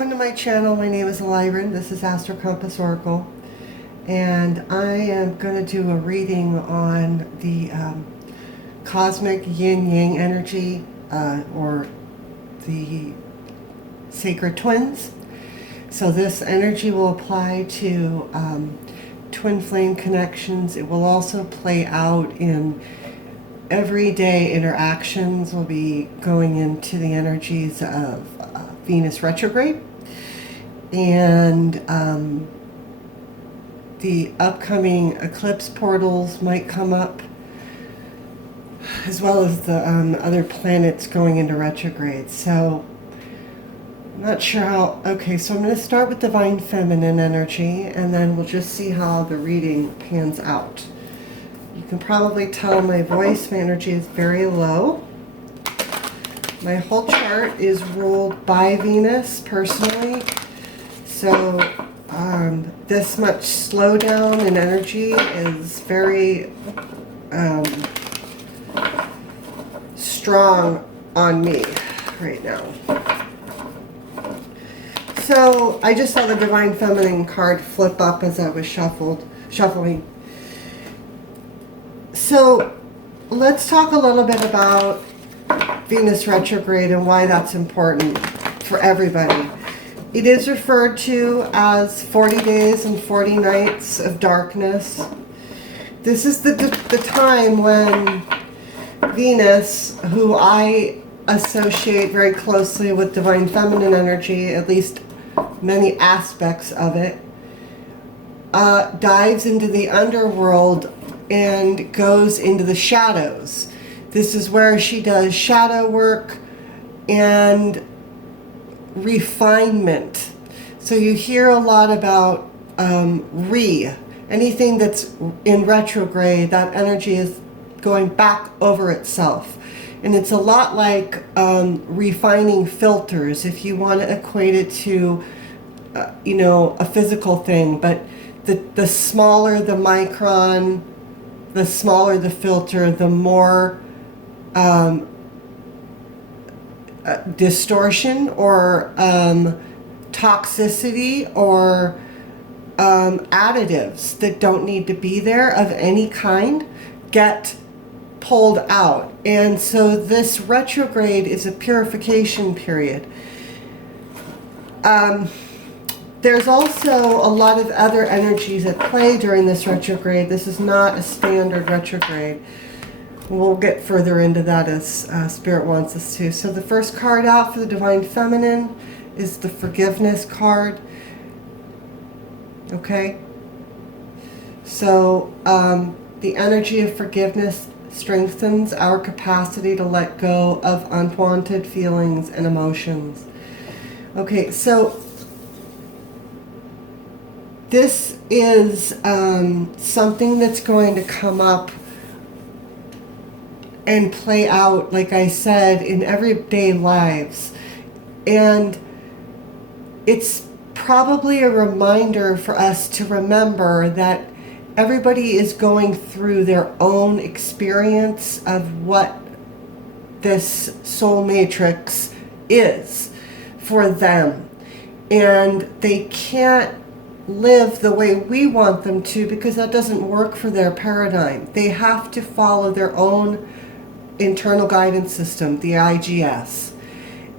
welcome to my channel. My name is Lyron. This is Astro Compass Oracle, and I am going to do a reading on the cosmic yin-yang energy, or the sacred twins. So this energy will apply to twin flame connections. It will also play out in everyday interactions. We'll be going into the energies of Venus retrograde and the upcoming eclipse portals might come up, as well as the other planets going into retrograde. So I'm not sure how. Okay, so I'm going to start with divine feminine energy, and then we'll just see how the reading pans out. You can probably tell my voice, my energy is very low. My whole chart is ruled by Venus personally, so this much slowdown in energy is very strong on me right now. So I just saw the Divine Feminine card flip up as I was shuffling. So let's talk a little bit about Venus retrograde and why that's important for everybody. It is referred to as 40 days and 40 nights of darkness. This is the time when Venus, who I associate very closely with divine feminine energy, at least many aspects of it, dives into the underworld and goes into the shadows. This is where she does shadow work and refinement. So you hear a lot about anything that's in retrograde, that energy is going back over itself. And it's a lot like refining filters, if you want to equate it to a physical thing. But the smaller the micron, the smaller the filter, the more distortion or toxicity or additives that don't need to be there of any kind get pulled out. And so this retrograde is a purification period. There's also a lot of other energies at play during this retrograde. This is not a standard retrograde. We'll get further into that as Spirit wants us to. So the first card out for the Divine Feminine is the Forgiveness card. Okay? So the energy of forgiveness strengthens our capacity to let go of unwanted feelings and emotions. Okay, so this is something that's going to come up and play out, like I said, in everyday lives. And it's probably a reminder for us to remember that everybody is going through their own experience of what this soul matrix is for them. And they can't live the way we want them to, because that doesn't work for their paradigm. They have to follow their own internal guidance system, the IGS.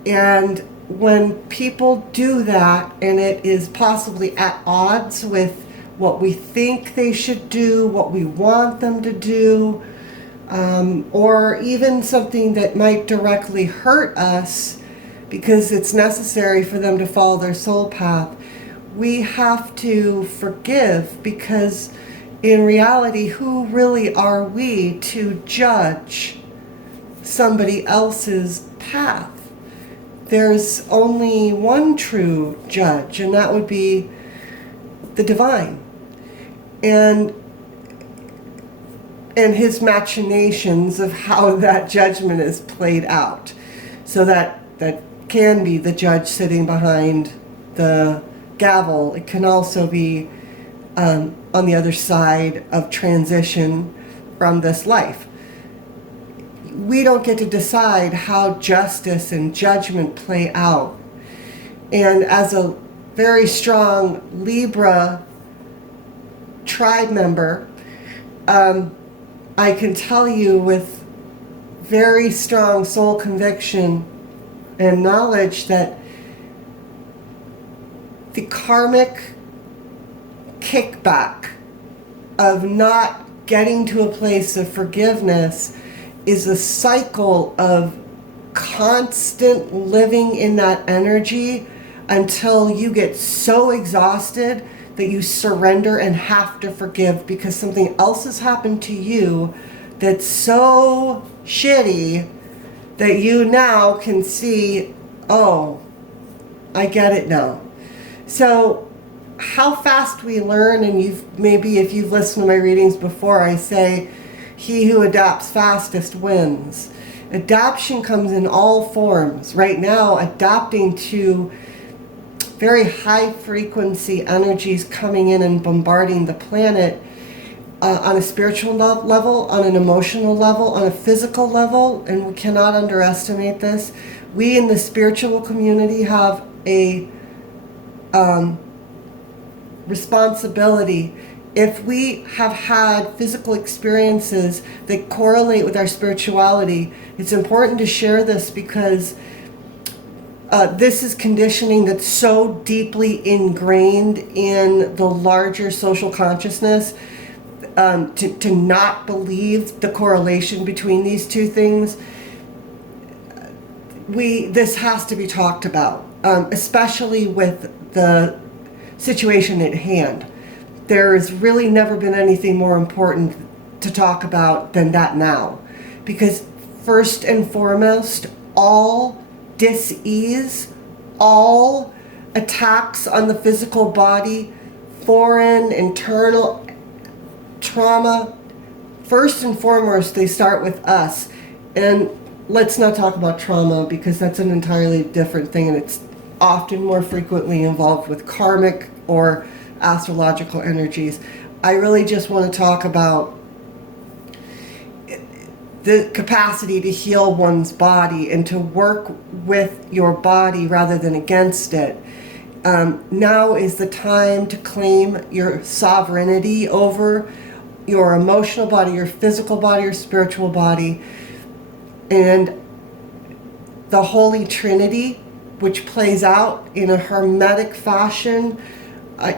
And when people do that, and it is possibly at odds with what we think they should do, what we want them to do, or even something that might directly hurt us because it's necessary for them to follow their soul path, we have to forgive, because in reality, who really are we to judge somebody else's path? There's only one true judge, and that would be the divine, and his machinations of how that judgment is played out. So that can be the judge sitting behind the gavel. It can also be on the other side of transition from this life. We don't get to decide how justice and judgment play out. And as a very strong Libra tribe member, I can tell you with very strong soul conviction and knowledge that the karmic kickback of not getting to a place of forgiveness is a cycle of constant living in that energy until you get so exhausted that you surrender and have to forgive because something else has happened to you that's so shitty that you now can see, oh, I get it now. So how fast we learn, and if you've listened to my readings before, I say, he who adapts fastest wins. Adaption comes in all forms. Right now, adapting to very high frequency energies coming in and bombarding the planet on a spiritual level, on an emotional level, on a physical level, and we cannot underestimate this. We in the spiritual community have a responsibility. If we have had physical experiences that correlate with our spirituality, it's important to share this because this is conditioning that's so deeply ingrained in the larger social consciousness to not believe the correlation between these two things. This has to be talked about, especially with the situation at hand. There has really never been anything more important to talk about than that now. Because first and foremost, all dis-ease, all attacks on the physical body, foreign, internal trauma, first and foremost, they start with us. And let's not talk about trauma because that's an entirely different thing, and it's often more frequently involved with karmic or astrological energies. I really just want to talk about the capacity to heal one's body and to work with your body rather than against it. Now is the time to claim your sovereignty over your emotional body, your physical body, your spiritual body, and the Holy Trinity, which plays out in a hermetic fashion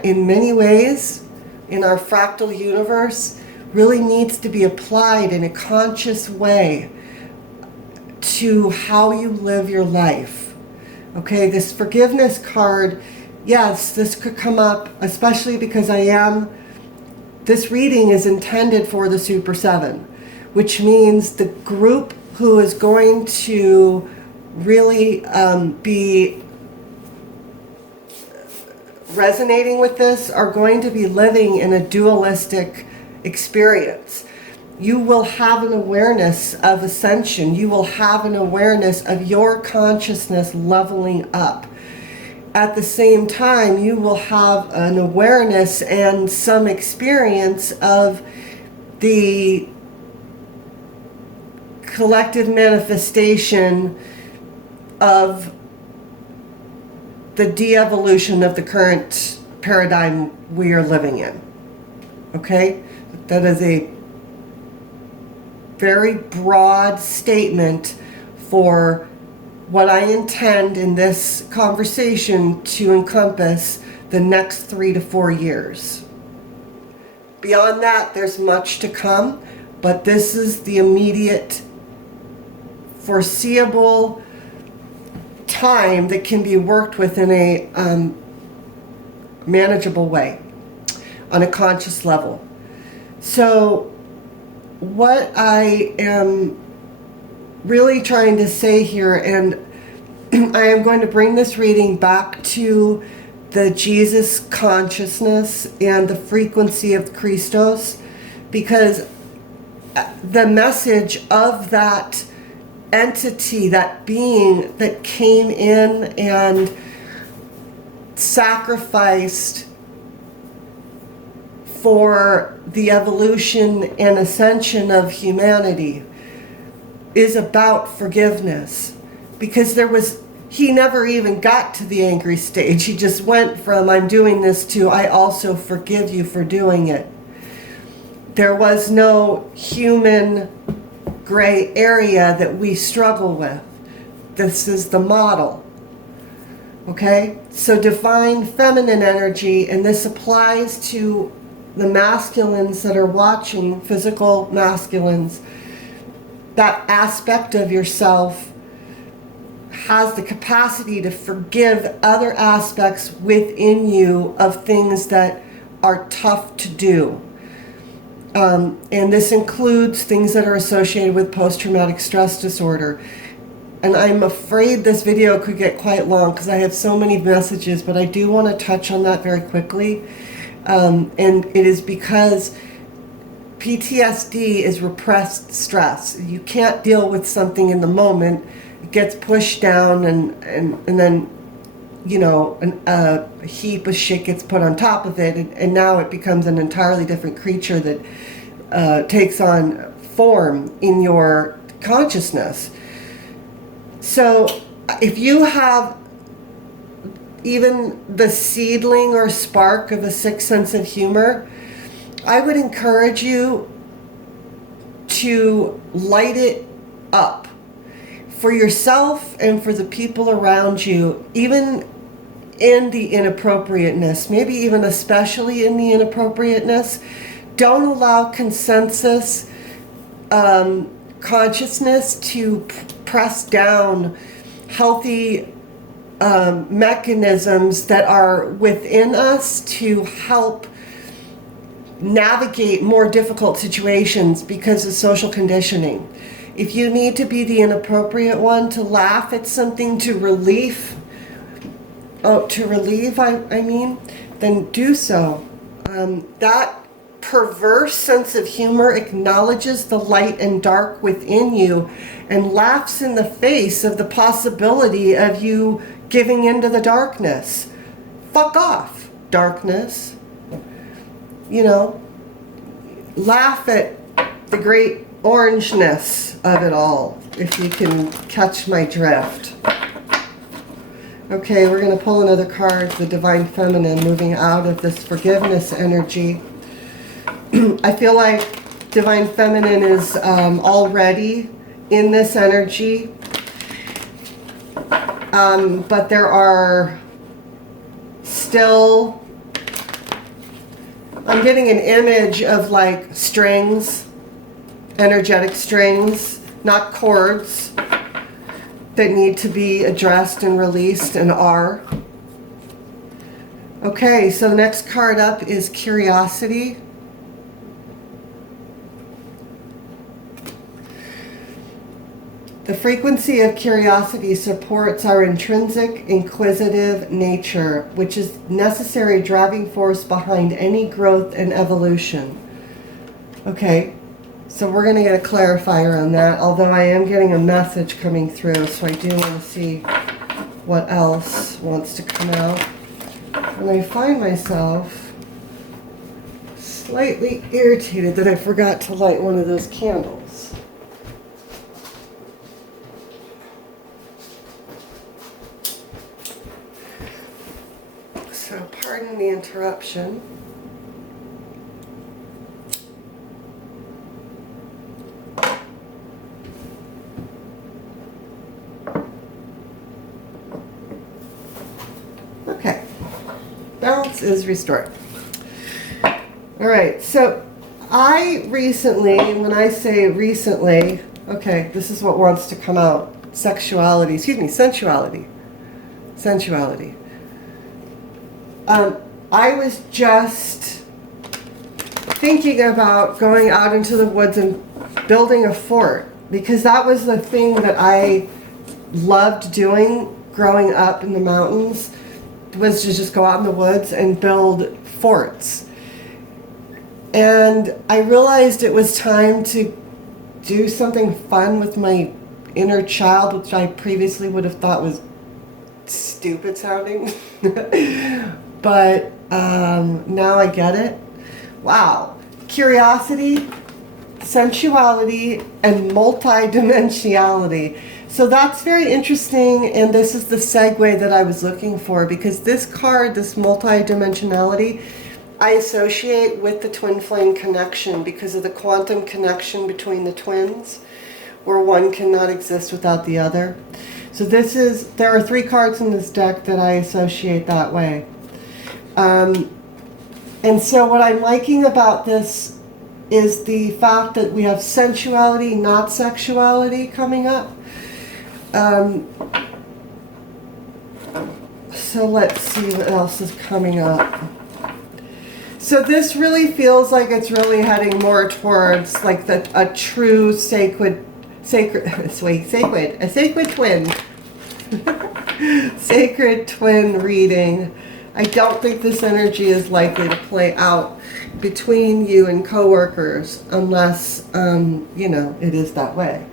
in many ways in our fractal universe, really needs to be applied in a conscious way to how you live your life. Okay, this forgiveness card, yes, this could come up, especially because this reading is intended for the Super 7, which means the group who is going to really be resonating with this are going to be living in a dualistic experience. You will have an awareness of ascension. You will have an awareness of your consciousness leveling up. At the same time, you will have an awareness and some experience of the collective manifestation of the de-evolution of the current paradigm we are living in. Okay? That is a very broad statement for what I intend in this conversation to encompass the next 3 to 4 years. Beyond that, there's much to come, but this is the immediate foreseeable time that can be worked with in a manageable way on a conscious level. So what I am really trying to say here, and I am going to bring this reading back to the Jesus consciousness and the frequency of Christos, because the message of that entity, that being that came in and sacrificed for the evolution and ascension of humanity, is about forgiveness. Because he never even got to the angry stage. He just went from I'm doing this to I also forgive you for doing it. There was no human gray area that we struggle with. This is the model. Okay? So divine feminine energy, and this applies to the masculines that are watching, physical masculines. That aspect of yourself has the capacity to forgive other aspects within you of things that are tough to do. And this includes things that are associated with post-traumatic stress disorder. And I'm afraid this video could get quite long because I have so many messages, but I do want to touch on that very quickly. And it is because PTSD is repressed stress. You can't deal with something in the moment. It gets pushed down and then, you know, a heap of shit gets put on top of it. And now it becomes an entirely different creature that takes on form in your consciousness. So if you have even the seedling or spark of a sick sense of humor, I would encourage you to light it up for yourself and for the people around you, even in the inappropriateness, maybe even especially in the inappropriateness. Don't allow consensus consciousness to press down healthy mechanisms that are within us to help navigate more difficult situations because of social conditioning. If you need to be the inappropriate one to laugh at something to relieve, I mean, then do so. That perverse sense of humor acknowledges the light and dark within you and laughs in the face of the possibility of you giving into the darkness. Fuck off, darkness. You know, laugh at the great orangeness of it all, if you can catch my drift. Okay, we're going to pull another card, the Divine Feminine, moving out of this forgiveness energy. I feel like Divine Feminine is already in this energy, but there are still, I'm getting an image of like strings, energetic strings, not chords, that need to be addressed and released and are. Okay, so the next card up is Curiosity. The frequency of curiosity supports our intrinsic, inquisitive nature, which is necessary driving force behind any growth and evolution. Okay, so we're going to get a clarifier on that, although I am getting a message coming through, so I do want to see what else wants to come out. And I find myself slightly irritated that I forgot to light one of those candles. So pardon the interruption. Okay, balance is restored. All right, so I recently, when I say recently, okay, this is what wants to come out. Sexuality, excuse me, sensuality. Sensuality. I was just thinking about going out into the woods and building a fort, because that was the thing that I loved doing growing up in the mountains, was to just go out in the woods and build forts. And I realized it was time to do something fun with my inner child, which I previously would have thought was stupid sounding. But now I get it. Wow. Curiosity, sensuality, and multidimensionality. So that's very interesting, and this is the segue that I was looking for, because this card, this multi-dimensionality, I associate with the twin flame connection because of the quantum connection between the twins, where one cannot exist without the other. So there are 3 cards in this deck that I associate that way. And so what I'm liking about this is the fact that we have sensuality, not sexuality, coming up. So let's see what else is coming up. So this really feels like it's really heading more towards like a true sacred twin. Sacred twin reading. I don't think this energy is likely to play out between you and coworkers unless, you know, it is that way.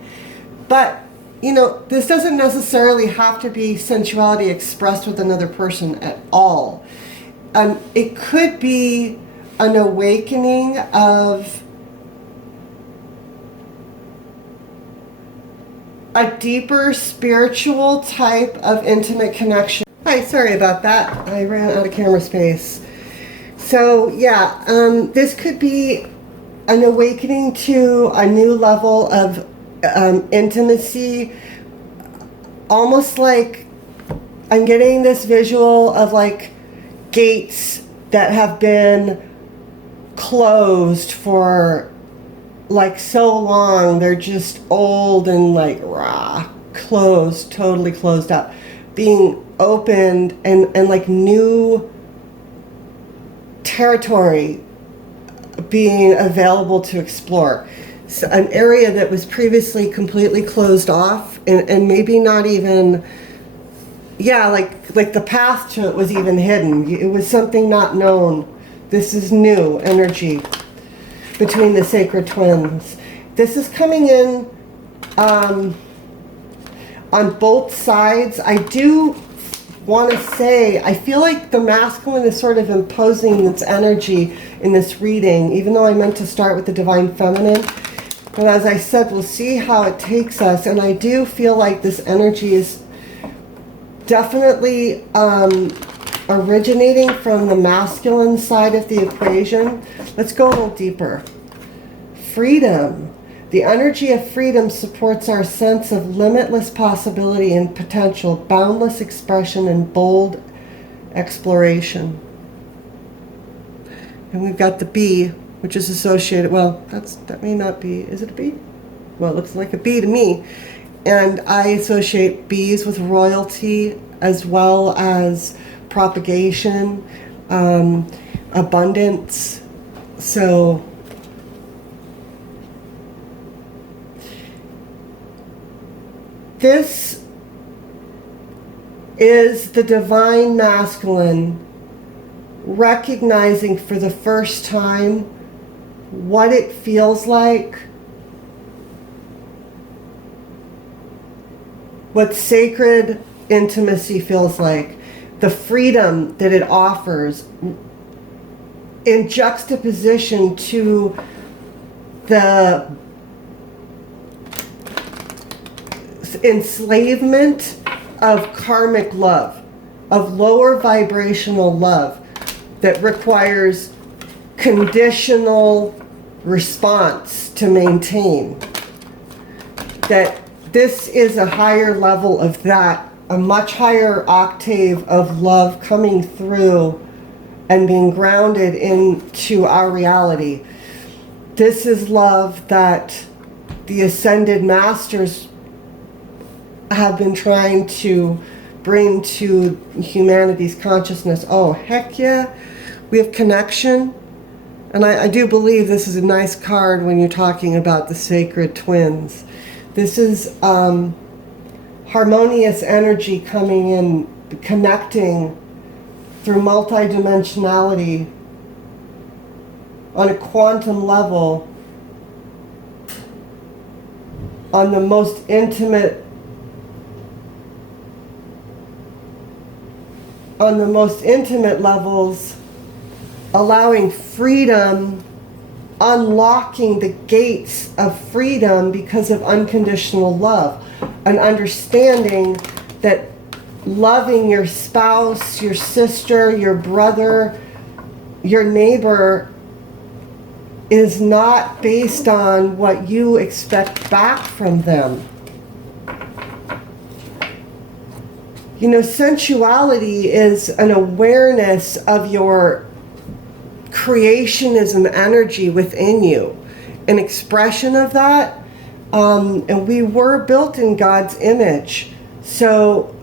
But, you know, this doesn't necessarily have to be sensuality expressed with another person at all. It could be an awakening of a deeper spiritual type of intimate connection. Hi, sorry about that. I ran out of camera space. So yeah, this could be an awakening to a new level of intimacy. Almost like I'm getting this visual of like gates that have been closed for like so long. They're just old and like closed, totally closed up, being opened, and like new territory being available to explore. So an area that was previously completely closed off, and maybe not even, yeah, like the path to it was even hidden. It was something not known. This is new energy between the sacred twins. This is coming in on both sides. I do want to say, I feel like the masculine is sort of imposing its energy in this reading, even though I meant to start with the divine feminine. But as I said, we'll see how it takes us. And I do feel like this energy is definitely originating from the masculine side of the equation. Let's go a little deeper. Freedom. The energy of freedom supports our sense of limitless possibility and potential, boundless expression, and bold exploration. And we've got the bee, which is associated, well, that may not be, is it a bee? Well, it looks like a bee to me. And I associate bees with royalty as well as propagation, abundance. So this is the divine masculine recognizing for the first time what it feels like, what sacred intimacy feels like, the freedom that it offers in juxtaposition to the enslavement of karmic love, of lower vibrational love that requires conditional response to maintain. That this is a higher level of that, a much higher octave of love coming through and being grounded into our reality. This is love that the ascended masters have been trying to bring to humanity's consciousnness. Oh, heck yeah. We have connection. And I do believe this is a nice card when you're talking about the sacred twins. This is harmonious energy coming in, connecting through multidimensionality on a quantum level, on the most intimate levels, allowing freedom unlocking the gates of freedom because of unconditional love. An understanding that loving your spouse, your sister, your brother, your neighbor is not based on what you expect back from them. You know, sensuality is an awareness of your creationism energy within you, an expression of that. And we were built in God's image. So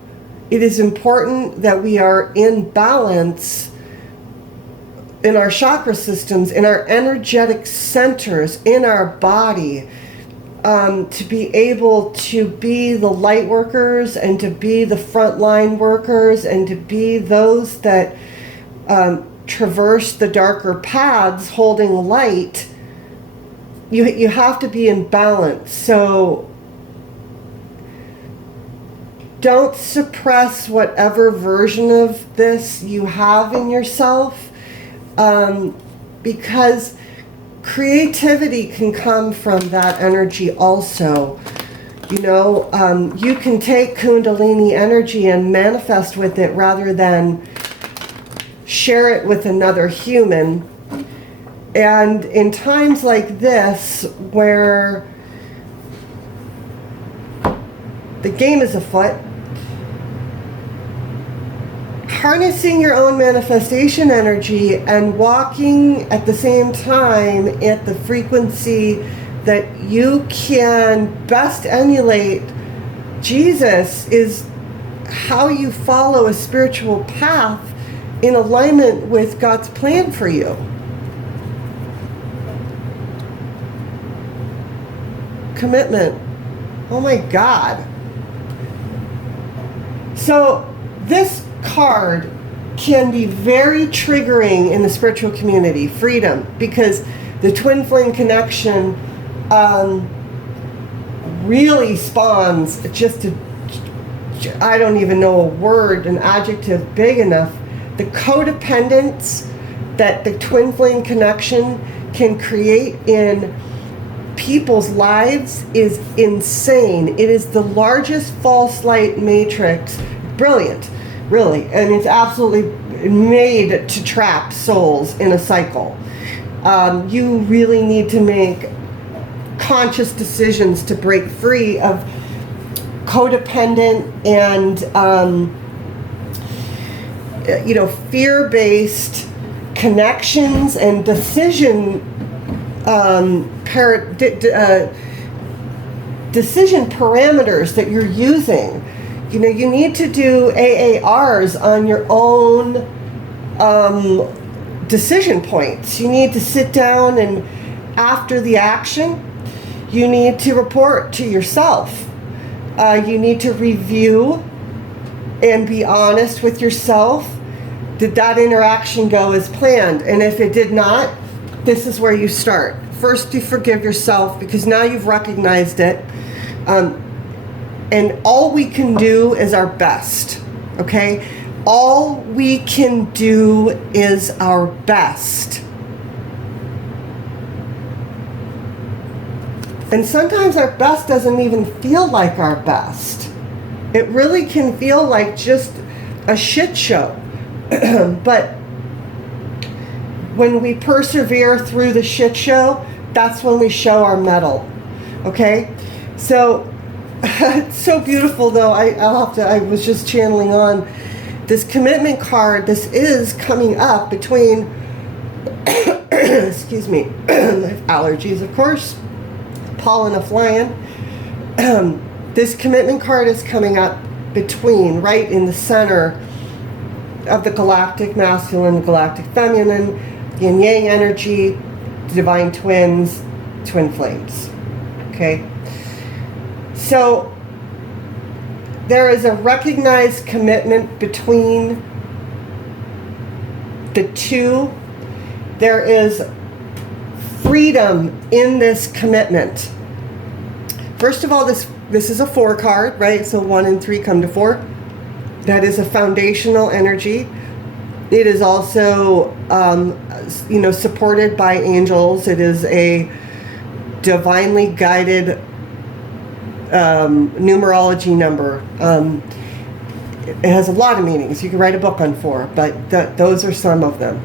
it is important that we are in balance in our chakra systems, in our energetic centers, in our body, to be able to be the light workers and to be the frontline workers and to be those that traverse the darker paths holding light. You have to be in balance. So don't suppress whatever version of this you have in yourself, because creativity can come from that energy also. You know, you can take Kundalini energy and manifest with it rather than share it with another human. And in times like this, where the game is afoot, harnessing your own manifestation energy and walking at the same time at the frequency that you can best emulate Jesus is how you follow a spiritual path in alignment with God's plan for you. Commitment. Oh my God. So this card can be very triggering in the spiritual community, freedom, because the twin flame connection really spawns just I don't even know a word, an adjective big enough. The codependence that the twin flame connection can create in people's lives is insane. It is the largest false light matrix. Brilliant, really. And it's absolutely made to trap souls in a cycle. You really need to make conscious decisions to break free of codependent and fear-based connections and decision decision parameters that you're using. You know, you need to do AARs on your own decision points. You need to sit down and after the action, you need to report to yourself. You need to review and be honest with yourself. Did that interaction go as planned? And if it did not, this is where you start. First, you forgive yourself because now you've recognized it. And all we can do is our best, okay? All we can do is our best. And sometimes our best doesn't even feel like our best. It really can feel like just a shit show. But when we persevere through the shit show, that's when we show our mettle. Okay? So it's so beautiful though. I was just channeling on this commitment card. This is coming up between excuse me, allergies of course, pollen a flying. This commitment card is coming up between, right in the center of the galactic masculine, galactic feminine, yin yang energy, divine twins, twin flames. Okay? So there is a recognized commitment between the two. There is freedom in this commitment. First of all, this is a 4 card, right? So 1 and 3 come to 4. That is a foundational energy. It is also, supported by angels. It is a divinely guided numerology number. It has a lot of meanings. You can write a book on 4, but those are some of them.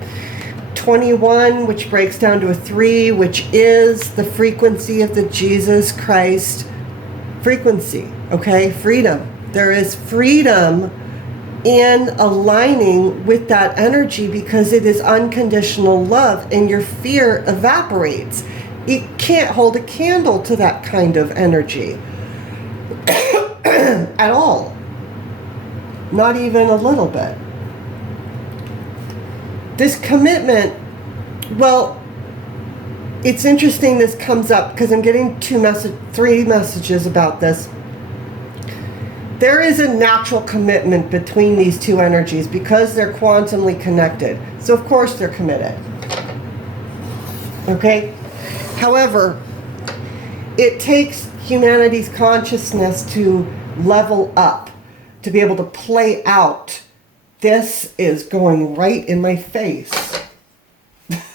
21, which breaks down to a 3, which is the frequency of the Jesus Christ frequency. Okay, freedom. There is freedom in aligning with that energy because it is unconditional love, and your fear evaporates. It can't hold a candle to that kind of energy at all. Not even a little bit. This commitment, well, it's interesting this comes up because I'm getting 3 messages about this. There is a natural commitment between these two energies because they're quantumly connected. So of course they're committed. Okay? However, it takes humanity's consciousness to level up, to be able to play out. This is going right in my face.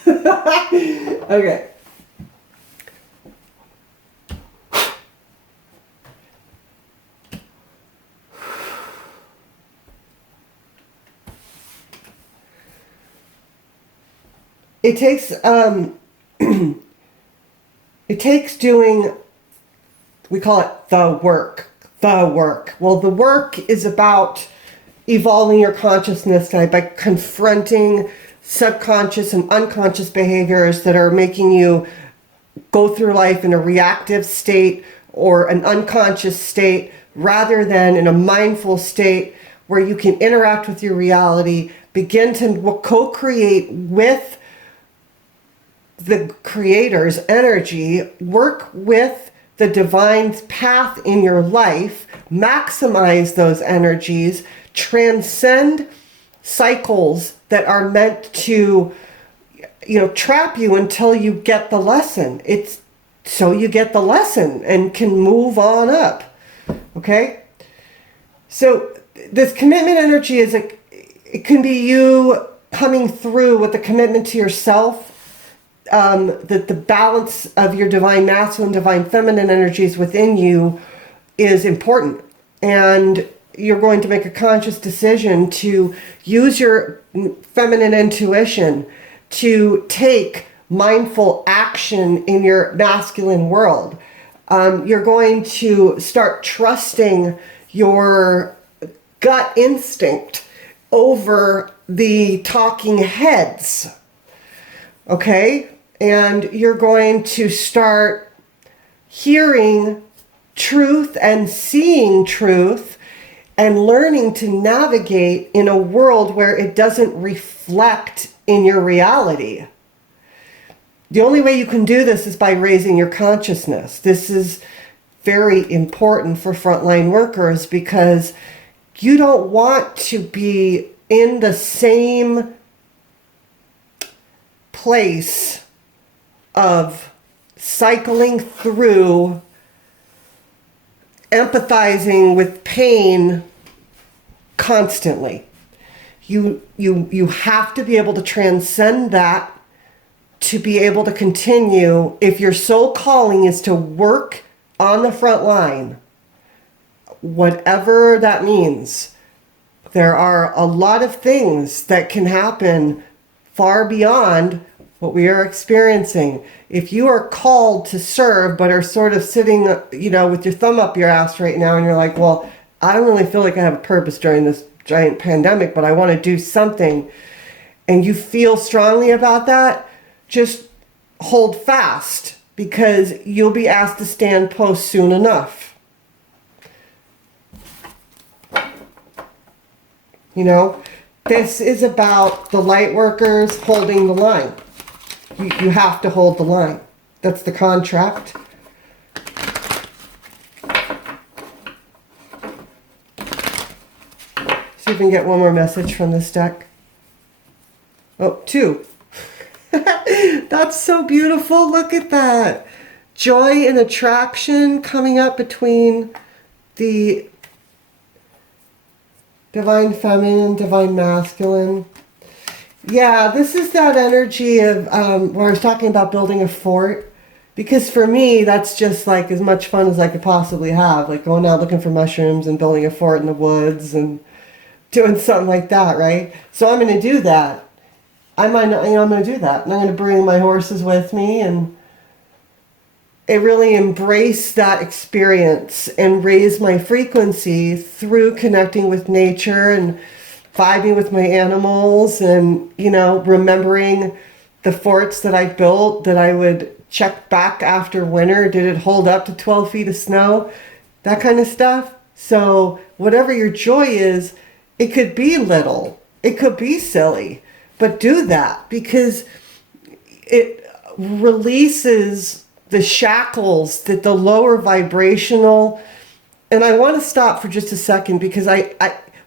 Okay. It takes it takes doing, we call it the work. Well, the work is about evolving your consciousness by confronting subconscious and unconscious behaviors that are making you go through life in a reactive state or an unconscious state rather than in a mindful state where you can interact with your reality, begin to co-create with the creator's energy, work with the divine path in your life, maximize those energies, transcend cycles that are meant to, trap you until you get the lesson. It's so you get the lesson and can move on up. Okay? So this commitment energy it can be you coming through with the commitment to yourself. That the balance of your divine masculine, divine feminine energies within you is important. And you're going to make a conscious decision to use your feminine intuition to take mindful action in your masculine world. You're going to start trusting your gut instinct over the talking heads. Okay? And you're going to start hearing truth and seeing truth and learning to navigate in a world where it doesn't reflect in your reality. The only way you can do this is by raising your consciousness. This is very important for frontline workers because you don't want to be in the same place of cycling through, empathizing with pain constantly. You have to be able to transcend that to be able to continue. If your soul calling is to work on the front line, whatever that means, there are a lot of things that can happen far beyond what we are experiencing. If you are called to serve but are sort of sitting, with your thumb up your ass right now and you're like, well, I don't really feel like I have a purpose during this giant pandemic, but I want to do something, and you feel strongly about that, just hold fast because you'll be asked to stand post soon enough. This is about the light workers holding the line. You have to hold the line. That's the contract. See if we can get one more message from this deck. Oh, 2. That's so beautiful. Look at that. Joy and attraction coming up between the divine feminine, divine masculine. Yeah, this is that energy of where I was talking about building a fort. Because for me, that's just like as much fun as I could possibly have. Like going out looking for mushrooms and building a fort in the woods and doing something like that, right? So I'm going to do that. I'm going to do that. And I'm going to bring my horses with me and really embrace that experience and raise my frequency through connecting with nature and vibing with my animals and, remembering the forts that I built that I would check back after winter. Did it hold up to 12 feet of snow? That kind of stuff. So whatever your joy is, it could be little, it could be silly, but do that because it releases the shackles that the lower vibrational. And I want to stop for just a second because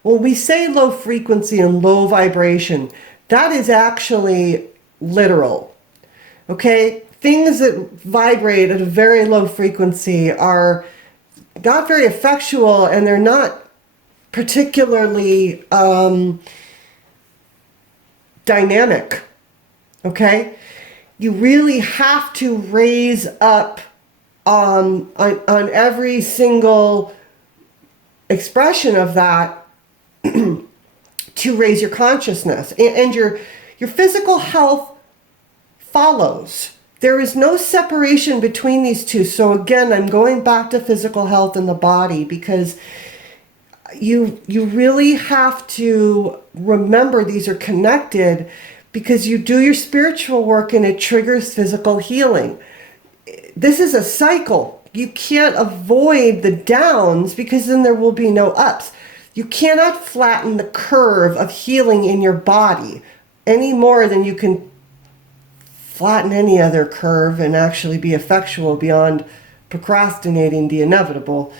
when we say low frequency and low vibration, that is actually literal. Okay? Things that vibrate at a very low frequency are not very effectual and they're not particularly dynamic. Okay? You really have to raise up on every single expression of that to raise your consciousness. And your physical health follows. There is no separation between these two. So again, I'm going back to physical health in the body because you really have to remember these are connected because you do your spiritual work and it triggers physical healing. This is a cycle. You can't avoid the downs because then there will be no ups. You cannot flatten the curve of healing in your body any more than you can flatten any other curve and actually be effectual beyond procrastinating the inevitable.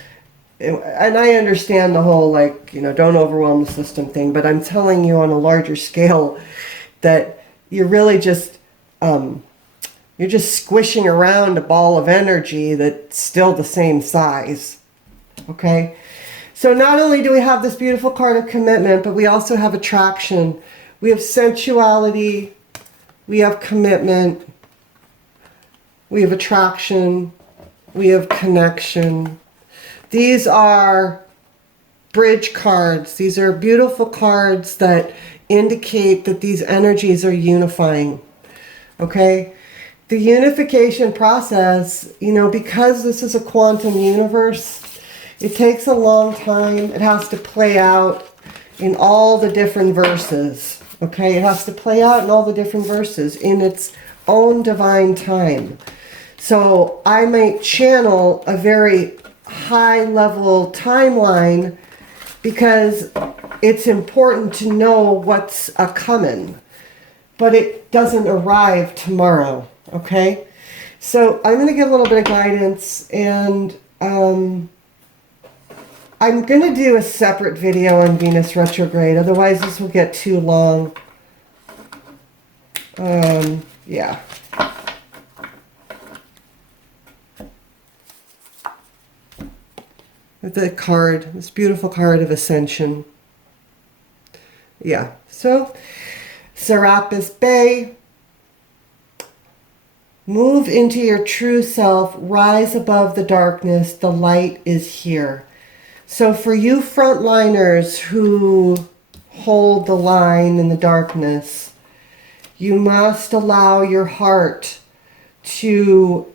And I understand the whole, don't overwhelm the system thing, but I'm telling you on a larger scale that you're really just, you're just squishing around a ball of energy that's still the same size. Okay? So not only do we have this beautiful card of commitment, but we also have attraction. We have sensuality. We have commitment. We have attraction. We have connection. These are bridge cards. These are beautiful cards that indicate that these energies are unifying. Okay? The unification process, because this is a quantum universe, it takes a long time. It has to play out in all the different verses. Okay? It has to play out in all the different verses in its own divine time. So I might channel a very high level timeline because it's important to know what's a-coming, but it doesn't arrive tomorrow, okay? So I'm going to give a little bit of guidance, and I'm going to do a separate video on Venus retrograde, otherwise this will get too long. Yeah. The card, this beautiful card of Ascension. Yeah, so Serapis Bay, move into your true self, rise above the darkness, the light is here. So for you frontliners who hold the line in the darkness, you must allow your heart to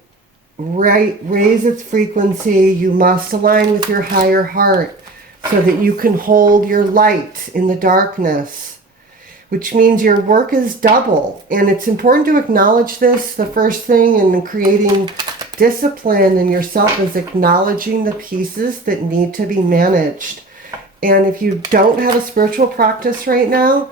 raise its frequency. You must align with your higher heart so that you can hold your light in the darkness, which means your work is double. And it's important to acknowledge this. The first thing in creating discipline in yourself is acknowledging the pieces that need to be managed. And if you don't have a spiritual practice right now,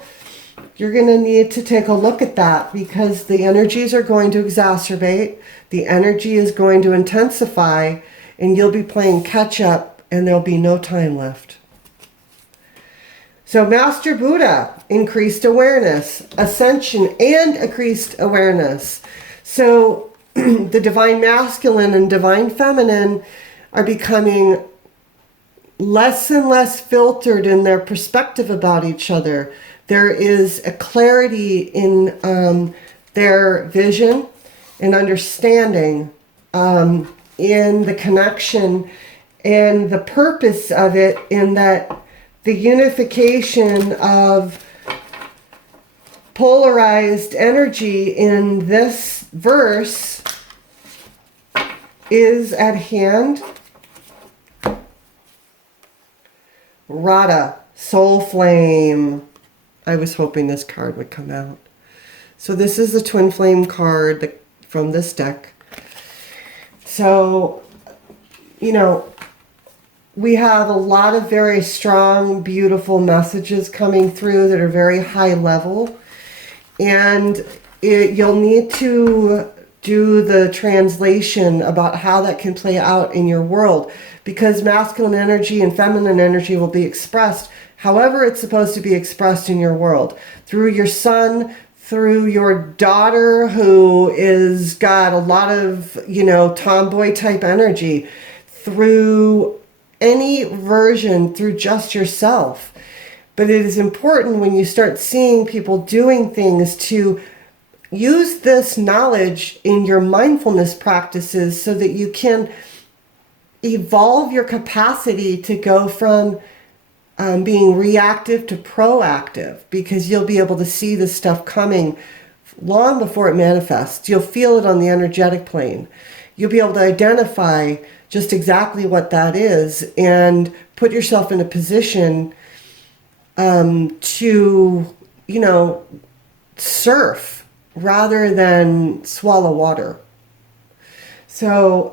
you're going to need to take a look at that because the energies are going to exacerbate, the energy is going to intensify, and you'll be playing catch up and there'll be no time left. So Master Buddha, increased awareness, ascension, and increased awareness. So the divine masculine and divine feminine are becoming less and less filtered in their perspective about each other. There is a clarity in their vision and understanding in the connection and the purpose of it, in that the unification of polarized energy in this verse is at hand. Radha, Soul Flame. I was hoping this card would come out. So this is the Twin Flame card from this deck. So, you know, we have a lot of very strong, beautiful messages coming through that are very high level. And you'll need to do the translation about how that can play out in your world, because masculine energy and feminine energy will be expressed however it's supposed to be expressed in your world. Through your son, through your daughter who is got a lot of, you know, tomboy type energy, through any version, through just yourself. But it is important when you start seeing people doing things to use this knowledge in your mindfulness practices so that you can evolve your capacity to go from being reactive to proactive, because you'll be able to see this stuff coming long before it manifests. You'll feel it on the energetic plane. You'll be able to identify just exactly what that is and put yourself in a position to, you know, surf rather than swallow water. So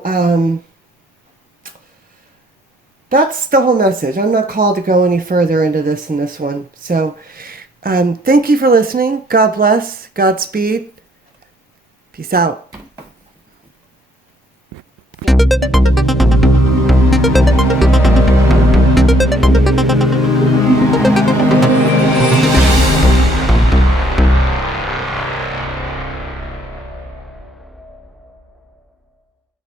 that's the whole message. I'm not called to go any further into this in this one. So thank you for listening. God bless. Godspeed. Peace out.